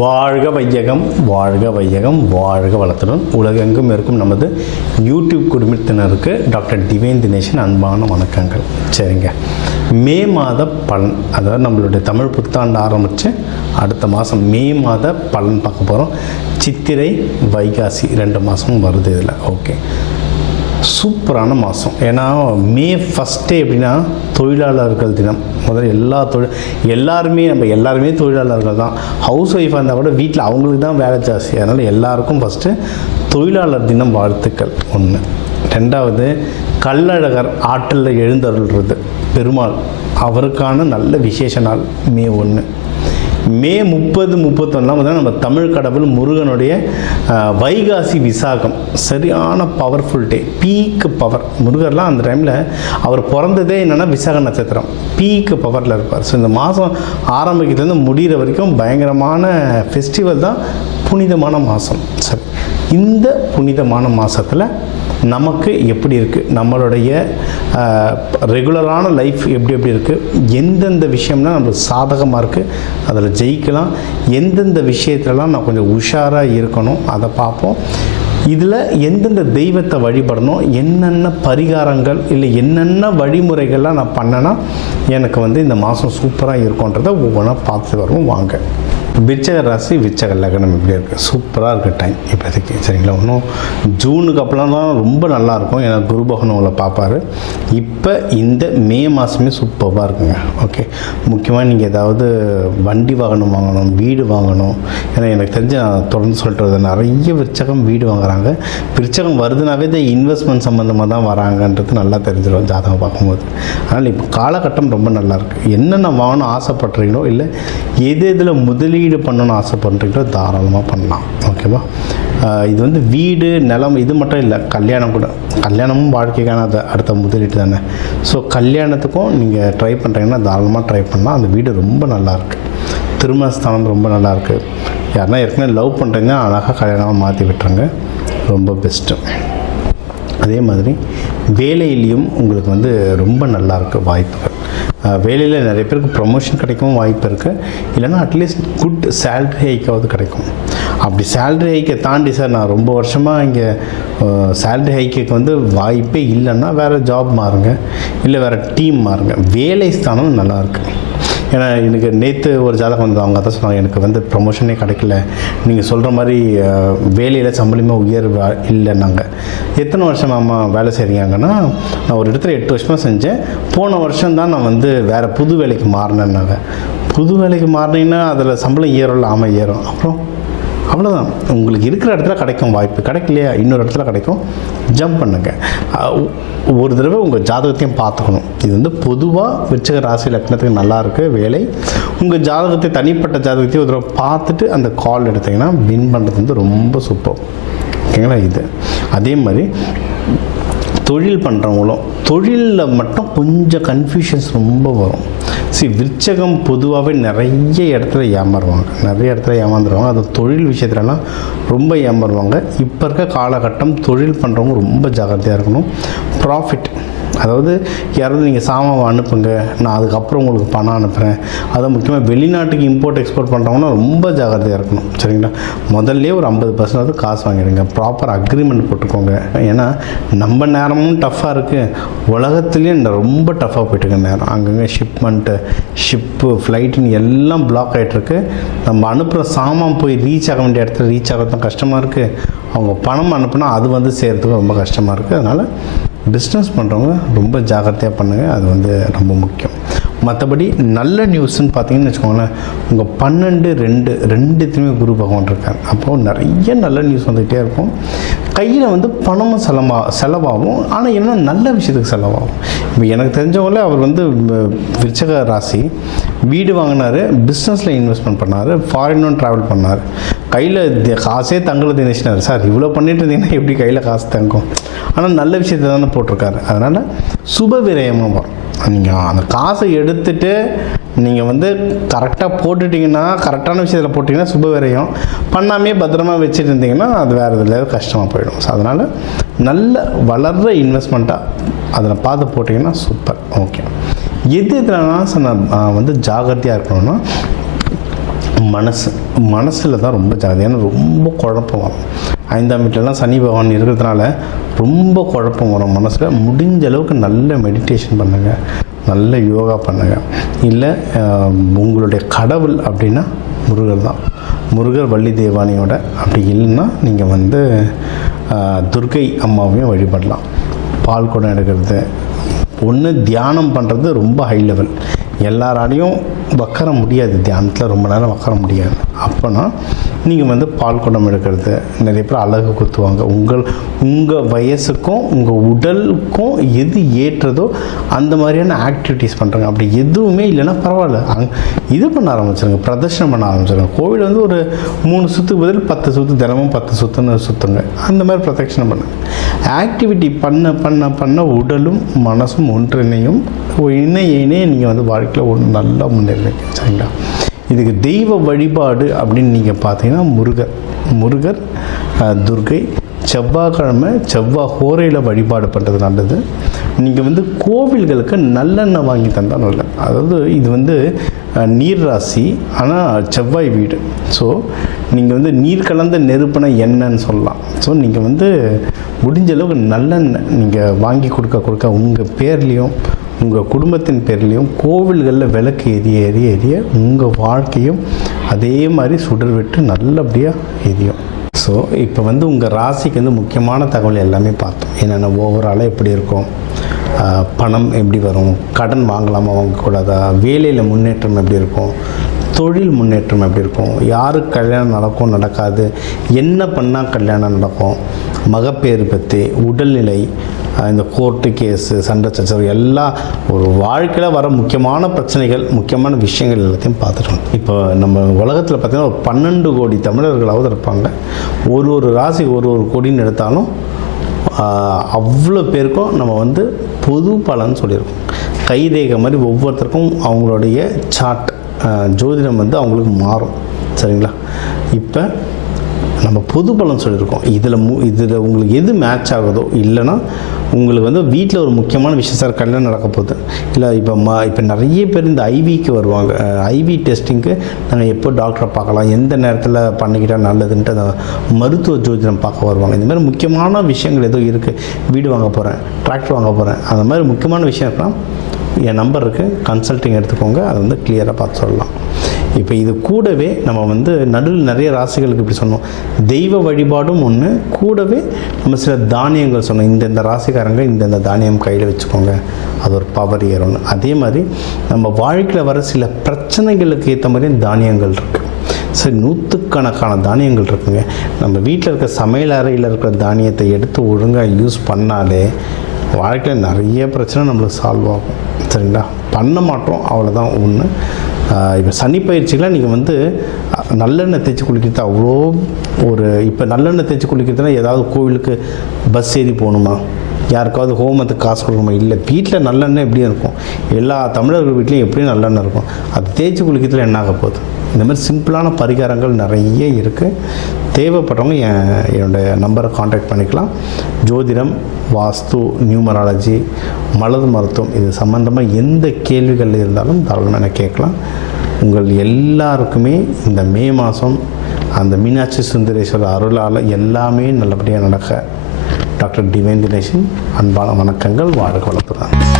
வாழ்க வையகம், வாழ்க வையகம், வாழ்க வளத்துடன் உலகெங்கும் இருக்கும் நமது யூடியூப் குடும்பத்தினருக்கு டாக்டர் டிவைன் தினேஷன் அன்பான வணக்கங்கள். சரிங்க, மே மாத பலன், அதாவது நம்மளுடைய தமிழ் புத்தாண்டு ஆரம்பித்து அடுத்த மாதம் மே மாத பலன் பார்க்க போகிறோம். சித்திரை வைகாசி 2 மாதமும் வருது இதில். ஓகே, சூப்பரான மாதம். ஏன்னா மே ஃபஸ்ட்டே எப்படின்னா தொழிலாளர்கள் தினம். முதல்ல எல்லாருமே தொழிலாளர்கள் தான். ஹவுஸ் ஒய்ஃபாக இருந்தால் கூட வீட்டில் அவங்களுக்கு தான் வேலை ஜாஸ்தி. அதனால் எல்லாருக்கும் ஃபஸ்ட்டு தொழிலாளர் தினம் வாழ்த்துக்கள் ஒன்று. ரெண்டாவது, கள்ளழகர் ஆற்றில் எழுந்தருள்றது பெருமாள், அவருக்கான நல்ல விசேஷ நாள் மே 1. மே 30, 31 நம்ம தமிழ் கடவுள் முருகனுடைய வைகாசி விசாகம், சரியான பவர்ஃபுல் டே, பீக்கு பவர். முருகர்லாம் அந்த டைமில் அவர் பிறந்ததே என்னென்னா விசாக நட்சத்திரம், பீக்கு பவரில் இருப்பார். ஸோ இந்த மாதம் ஆரம்பிக்கிறதுலேருந்து முடிகிற வரைக்கும் பயங்கரமான ஃபெஸ்டிவல் தான், புனிதமான மாதம். சரி, இந்த புனிதமான மாதத்தில் நமக்கு எப்படி இருக்குது, நம்மளுடைய ரெகுலரான லைஃப் எப்படி இருக்குது, எந்தெந்த விஷயம்னா நம்மளுக்கு சாதகமாக இருக்குது, அதில் ஜெயிக்கலாம், எந்தெந்த விஷயத்துலலாம் நான் கொஞ்சம் உஷாராக இருக்கணும் அதை பார்ப்போம். இதில் எந்தெந்த தெய்வத்தை வழிபடணும், என்னென்ன பரிகாரங்கள் இல்லை என்னென்ன வழிமுறைகள்லாம் நான் பண்ணேன்னா எனக்கு இந்த மாதம் சூப்பராக இருக்கும்ன்றதை ஒவ்வொன்றா பார்த்து வருவோம். வாங்க. விருச்சிக ராசி, விருச்சிக லக்னம் எப்படி இருக்குது? சூப்பராக இருக்குது டைம் இப்போதைக்கு. சரிங்களா, இன்னும் ஜூனுக்கு அப்புறம் தான் ரொம்ப நல்லாயிருக்கும், ஏன்னா குரு பகவான் உங்களை பார்ப்பார். இப்போ இந்த மே மாதமே சூப்பராக இருக்குங்க. ஓகே, முக்கியமாக நீங்கள் ஏதாவது வண்டி வாகனம் வாங்கணும், வீடு வாங்கணும். ஏன்னா எனக்கு தெரிஞ்சு நான் தொடர்ந்து சொல்லிட்டு வருது, நிறைய விருச்சகம் வீடு வாங்குறாங்க. விருச்சகம் வருதுனாவே இந்த இன்வெஸ்ட்மெண்ட் சம்மந்தமாக தான் வராங்கன்றது நல்லா தெரிஞ்சிடும் ஜாதகம் பார்க்கும்போது. அதனால் இப்போ காலகட்டம் ரொம்ப நல்லாயிருக்கு. என்னென்ன வாங்கணும் ஆசைப்படுறீங்களோ, இல்லை எதில் முதலீடு பண்ணணும்னு ஆசைப்படுறீங்களோ தாராளமாக பண்ணலாம். ஓகேவா? இது வீடு நிலம் இது மட்டும் இல்லை, கல்யாணம் கூட. கல்யாணமும் வாழ்க்கைக்கான அடுத்த முதலீடு தானே. ஸோ கல்யாணத்துக்கும் நீங்கள் ட்ரை பண்ணுறீங்கன்னா தாராளமாக ட்ரை பண்ணலாம். அந்த வீடு ரொம்ப நல்லாயிருக்கு, திருமணஸ்தானம் ரொம்ப நல்லாயிருக்கு. யாருன்னா ஏற்கனவே லவ் பண்ணுறீங்கன்னா அழகாக கல்யாணமாக மாற்றி விட்டுருங்க, ரொம்ப பெஸ்ட்டு. அதே மாதிரி வேலையிலையும் உங்களுக்கு ரொம்ப நல்லாயிருக்கு வாய்ப்புகள். வேலையில் நிறைய பேருக்கு ப்ரொமோஷன் கிடைக்கவும் வாய்ப்பு இருக்குது, இல்லைன்னா அட்லீஸ்ட் குட் சேல்ரி ஹைக்காவது கிடைக்கும். அப்படி சேல்ரி ஹைக்கை தாண்டி, சார் நான் ரொம்ப வருஷமாக இங்கே சேல்ரி ஹைக்கு வாய்ப்பே இல்லைன்னா வேறு ஜாப் மாறுங்க, இல்லை வேறு டீம் மாறுங்க. வேலை ஸ்தானம் நல்லாயிருக்கு. ஏன்னா எனக்கு நேற்று ஒரு ஜாதகம் அவங்க தான் சொன்னாங்க, எனக்கு ப்ரமோஷனே கிடைக்கல, நீங்கள் சொல்கிற மாதிரி வேலையில் சம்பளமே உயர்வு இல்லைன்னாங்க. எத்தனை வருஷமாம்மா வேலை செய்கிறீங்கன்னா, நான் ஒரு இடத்துல 8 வருஷமாக செஞ்சேன், போன வருஷம் தான் நான் வேறு புது வேலைக்கு மாறினேன்னாங்க. புது வேலைக்கு மாறினீங்கன்னா அதில் சம்பளம் ஏறும், ஆமாம் ஏறும். அப்புறம் அவ்வளோதான், உங்களுக்கு இருக்கிற இடத்துல கிடைக்கும் வாய்ப்பு, கிடைக்கலையா இன்னொரு இடத்துல கிடைக்கும், ஜம்ப் பண்ணுங்க. ஒரு தடவை உங்கள் ஜாதகத்தையும் பார்த்துக்கணும். இது பொதுவாக விருச்சிக ராசி லக்னத்துக்கு நல்லாயிருக்கு வேலை. உங்கள் ஜாதகத்தை, தனிப்பட்ட ஜாதகத்தையும் ஒரு தடவை பார்த்துட்டு அந்த கால் எடுத்திங்கன்னா வின் பண்ணுறது ரொம்ப சூப்பர். ஓகேங்களா? இது அதே மாதிரி தொழில் பண்ணுறவங்களும் தொழிலில் மட்டும் கொஞ்சம் கன்ஃபியூஷன்ஸ் ரொம்ப வரும். விருச்சகம் பொதுவாகவே நிறைய இடத்துல ஏமாந்துருவாங்க. அது தொழில் விஷயத்துலலாம் ரொம்ப ஏமாறுவாங்க. இப்போ இருக்க காலகட்டம் தொழில் பண்ணுறவங்க ரொம்ப ஜாக்கிரதையாக இருக்கணும். ப்ராஃபிட், அதாவது யாராவது நீங்கள் சாமான் அனுப்புங்க, நான் அதுக்கப்புறம் உங்களுக்கு பணம் அனுப்புகிறேன். அதான் முக்கியமாக வெளிநாட்டுக்கு இம்போர்ட் எக்ஸ்போர்ட் பண்ணுறவங்கன்னா ரொம்ப ஜாக்கிரதையாக இருக்கணும். சரிங்களா, முதல்ல ஒரு 50% காசு வாங்கிடுங்க, ப்ராப்பர் அக்ரிமெண்ட் போட்டுக்கோங்க. ஏன்னா நம்ம நேரமும் டஃப்பாக இருக்குது, உலகத்துலேயும் ரொம்ப டஃப்பாக போய்ட்டுருக்க நேரம். அங்கங்கே ஷிப்பு ஃப்ளைட்டுன்னு எல்லாம் பிளாக் ஆகிட்டுருக்கு. நம்ம அனுப்புகிற சாமான் போய் ரீச் ஆக வேண்டிய இடத்துல ரீச் ஆகிறது கஷ்டமாக இருக்குது. அவங்க பணம் அனுப்புனா அது சேர்த்துக்கு ரொம்ப கஷ்டமாக இருக்குது. அதனால் பிஸ்னஸ் பண்ணுறவங்க ரொம்ப ஜாக்கிரதையாக பண்ணுங்கள், அது ரொம்ப முக்கியம். மற்றபடி நல்ல நியூஸ்ன்னு பார்த்தீங்கன்னு வச்சுக்கோங்களேன், உங்கள் 12, 2 குரு பகவான் இருக்கார். அப்போது நிறைய நல்ல நியூஸ் வந்துகிட்டே இருக்கும். கையில் பணமும் செலவாகும், ஆனால் என்ன நல்ல விஷயத்துக்கு செலவாகும். இப்போ எனக்கு தெரிஞ்சவங்களே அவர் விருச்சிக ராசி, வீடு வாங்கினார், பிஸ்னஸில் இன்வெஸ்ட்மெண்ட் பண்ணார், ஃபாரினும் ட்ராவல் பண்ணார், கையில் காசே தங்கலை தினேஷனார். சார் இவ்வளோ பண்ணிட்டு இருந்தீங்கன்னா எப்படி கையில் காசு தங்கும்? ஆனால் நல்ல விஷயத்தை தானே போட்டிருக்காரு. அதனால் சுப விரயமாக வரும். நீங்கள் அந்த காசை எடுத்துகிட்டு நீங்கள் கரெக்டாக போட்டுட்டிங்கன்னா, கரெக்டான விஷயத்தில் போட்டிங்கன்னா சுப விரயம், பண்ணாமே பத்திரமா வச்சுட்டு இருந்தீங்கன்னா அது வேறு இதில் கஷ்டமாக போயிடும். ஸோ அதனால் நல்ல வளர்கிற இன்வெஸ்ட்மெண்ட்டாக அதில் பார்த்து போட்டிங்கன்னா சூப்பர். ஓகே, எதுனா நான் ஜாகிரதையாக இருக்கணும்னா, மனசில் தான் ரொம்ப ஜாதி. ஏன்னா ரொம்ப குழப்பம் வரும். 5ஆம் வீட்டிலலாம் சனி பகவான் இருக்கிறதுனால ரொம்ப குழப்பம் வரும் மனசில். முடிஞ்ச அளவுக்கு நல்ல மெடிடேஷன் பண்ணுங்கள், நல்ல யோகா பண்ணுங்கள். இல்லை உங்களுடைய கடவுள் அப்படின்னா முருகர் தான். முருகர் வள்ளி தேவானியோட. அப்படி இல்லைன்னா நீங்கள் துர்க்கை அம்மாவையும் வழிபடலாம். பால் குடம் எடுக்கிறது, ஒன்று தியானம் பண்ணுறது ரொம்ப ஹை லெவல். எல்லாராலையும் உட்கார முடியாது, தியானத்தில் ரொம்ப நேரம் உட்கார முடியாது. அப்போனா நீங்கள் பால் குடம் எடுக்கிறது, நிறைய பேர் அழகு குத்துவாங்க. உங்கள் வயசுக்கும் உங்கள் உடலுக்கும் எது ஏற்றதோ அந்த மாதிரியான ஆக்டிவிட்டீஸ் பண்ணுறாங்க. அப்படி எதுவுமே இல்லைன்னா பரவாயில்ல, இது பண்ண ஆரம்பிச்சிருங்க, பிரதர்ஷனம் பண்ண ஆரம்பிச்சிருங்க. கோவில் ஒரு 3 சுற்றுக்கு பதில் 10 சுற்று, தினமும் 10 சுற்றுன்னு சுற்றுங்க. அந்த மாதிரி பிரதட்சணம் பண்ணுங்க. ஆக்டிவிட்டி பண்ண பண்ண பண்ண உடலும் மனசும் ஒன்றிணையும். இணையே நீங்கள் வாழ்க்கையில் ஒரு நல்ல முன்னேறிங்க. சரிங்களா? இதுக்கு தெய்வ வழிபாடு அப்படின்னு நீங்கள் பார்த்தீங்கன்னா முருகர், துர்க்கை, செவ்வாய்க்கிழமை செவ்வாய் ஹோரையில் வழிபாடு பண்ணுறது நல்லது. நீங்கள் கோவில்களுக்கு நல்லெண்ணெய் வாங்கி தந்தால் நல்லது. அதாவது இது நீர் ராசி, ஆனால் செவ்வாய் வீடு. ஸோ நீங்கள் நீர் கலந்த நெருப்பின எண்ணெய்ன்னு சொல்லலாம். ஸோ நீங்கள் முடிஞ்ச அளவுக்கு நல்லெண்ணெய் நீங்கள் வாங்கி கொடுக்க உங்கள் பேர்லேயும் உங்கள் குடும்பத்தின் பேர்லேயும் கோவில்களில் விளக்கு எரிய உங்கள் வாழ்க்கையும் அதே மாதிரி சுடர் விட்டு நல்லபடியாக எரியும். ஸோ இப்போ உங்கள் ராசிக்கு முக்கியமான தகவல் எல்லாமே பார்த்தோம். என்னென்ன ஓவராலாக எப்படி இருக்கும், பணம் எப்படி வரும், கடன் வாங்கலாமா வாங்கக்கூடாதா, வேலையில் முன்னேற்றம் எப்படி இருக்கும், தொழில் முன்னேற்றம் எப்படி இருக்கும், யாருக்கு கல்யாணம் நடக்கும் நடக்காது, என்ன பண்ணால் கல்யாணம் நடக்கும், மகப்பேறு பற்றி, உடல்நிலை, இந்த கோர்ட்டு கேஸு, சண்டை சச்சரவு எல்லாம் ஒரு வாழ்க்கையில் வர முக்கியமான பிரச்சனைகள், முக்கியமான விஷயங்கள் எல்லாத்தையும் பார்த்துட்டோம். இப்போ நம்ம உலகத்தில் பார்த்திங்கன்னா ஒரு 12 கோடி தமிழர்களாவது இருப்பாங்க. ஒரு ராசிக்கு ஒரு கோடின்னு எடுத்தாலும் அவ்வளோ பேருக்கும் நம்ம பொது பலன்னு சொல்லியிருக்கோம். கைரேகை மாதிரி ஒவ்வொருத்தருக்கும் அவங்களுடைய சார்ட் ஜோதிடம் அவங்களுக்கு மாறும். சரிங்களா? இப்போ நம்ம பொது பலன் சொல்லியிருக்கோம். இதில் உங்களுக்கு எது மேட்ச் ஆகுதோ, இல்லைன்னா உங்களுக்கு வீட்டில் ஒரு முக்கியமான விஷயம், சார் கல்யாணம் நடக்க போகுது, இல்லை இப்போ நிறைய பேர் இந்த ஐவிக்கு வருவாங்க. ஐவி டெஸ்டிங்க்கு நாங்கள் எப்போ டாக்டரை பார்க்கலாம், எந்த நேரத்தில் பண்ணிக்கிட்டால் நல்லதுன்ட்டு அந்த மருத்துவ ஜோதிடம் பார்க்க வருவாங்க. இந்த மாதிரி முக்கியமான விஷயங்கள் ஏதோ இருக்குது, வீடு வாங்க போகிறேன், டிராக்டர் வாங்க போகிறேன், அந்த மாதிரி முக்கியமான விஷயம் இருக்கலாம், என் நம்பர் இருக்குது, கன்சல்ட்டிங் எடுத்துக்கோங்க. அதை கிளியராக பார்த்து சொல்லலாம். இப்போ இது கூடவே நம்ம நடுவில் நிறைய ராசிகளுக்கு இப்படி சொன்னோம், தெய்வ வழிபாடும் ஒன்று, கூடவே நம்ம சில தானியங்கள் சொன்னோம். இந்தந்த ராசிக்காரங்க இந்தந்த தானியம் கையில் வச்சுக்கோங்க, அது ஒரு பவர் ஏறணும். அதே மாதிரி நம்ம வாழ்க்கையில் வர சில பிரச்சனைகளுக்கு ஏற்ற மாதிரி தானியங்கள் இருக்குது. சரி, 100கணக்கான தானியங்கள் இருக்குங்க. நம்ம வீட்டில் இருக்க சமையல் அறையில் இருக்கிற தானியத்தை எடுத்து ஒழுங்காக யூஸ் பண்ணாலே வாழ்க்கையில் நிறைய பிரச்சனை நம்மளுக்கு சால்வ் ஆகும். சரிங்களா? பண்ண மாட்டோம், அவ்வளோதான் ஒன்று. இப்போ சனி பயிற்சிகளாக நீங்கள் நல்லெண்ணெய் தேய்ச்சி குளிக்கிறது அவ்வளோ இப்போ நல்லெண்ணெய் தேய்ச்சி குளிக்கிறதுனா ஏதாவது கோவிலுக்கு பஸ் ஏறி போகணுமா, யாருக்காவது ஹோமத்துக்கு காசு கொடுக்கணுமா? இல்லை, வீட்டில் நல்லெண்ணெய் எப்படியும் இருக்கும். எல்லா தமிழர்கள் வீட்லேயும் எப்படியும் நல்லெண்ணெய் இருக்கும். அது தேய்ச்சி குளிக்கிறதுல என்ன ஆக போகுது? இந்த மாதிரி சிம்பிளான பரிகாரங்கள் நிறைய இருக்குது. தேவைப்படுறவங்க என்னுடைய நம்பரை காண்டாக்ட் பண்ணிக்கலாம். ஜோதிடம், வாஸ்து, நியூமராலஜி, மலர் மருத்துவம், இது சம்மந்தமாக எந்த கேள்விகள் இருந்தாலும் தாராளமாக எனக்கு கேட்கலாம். உங்கள் எல்லாருக்குமே இந்த மே மாதம் அந்த மீனாட்சி சுந்தரேஸ்வரர் அருளால் எல்லாமே நல்லபடியாக நடக்க டாக்டர் டிவைன் தினேஷன் அன்பான வணக்கங்கள். வாழ்க வளத்துடன்.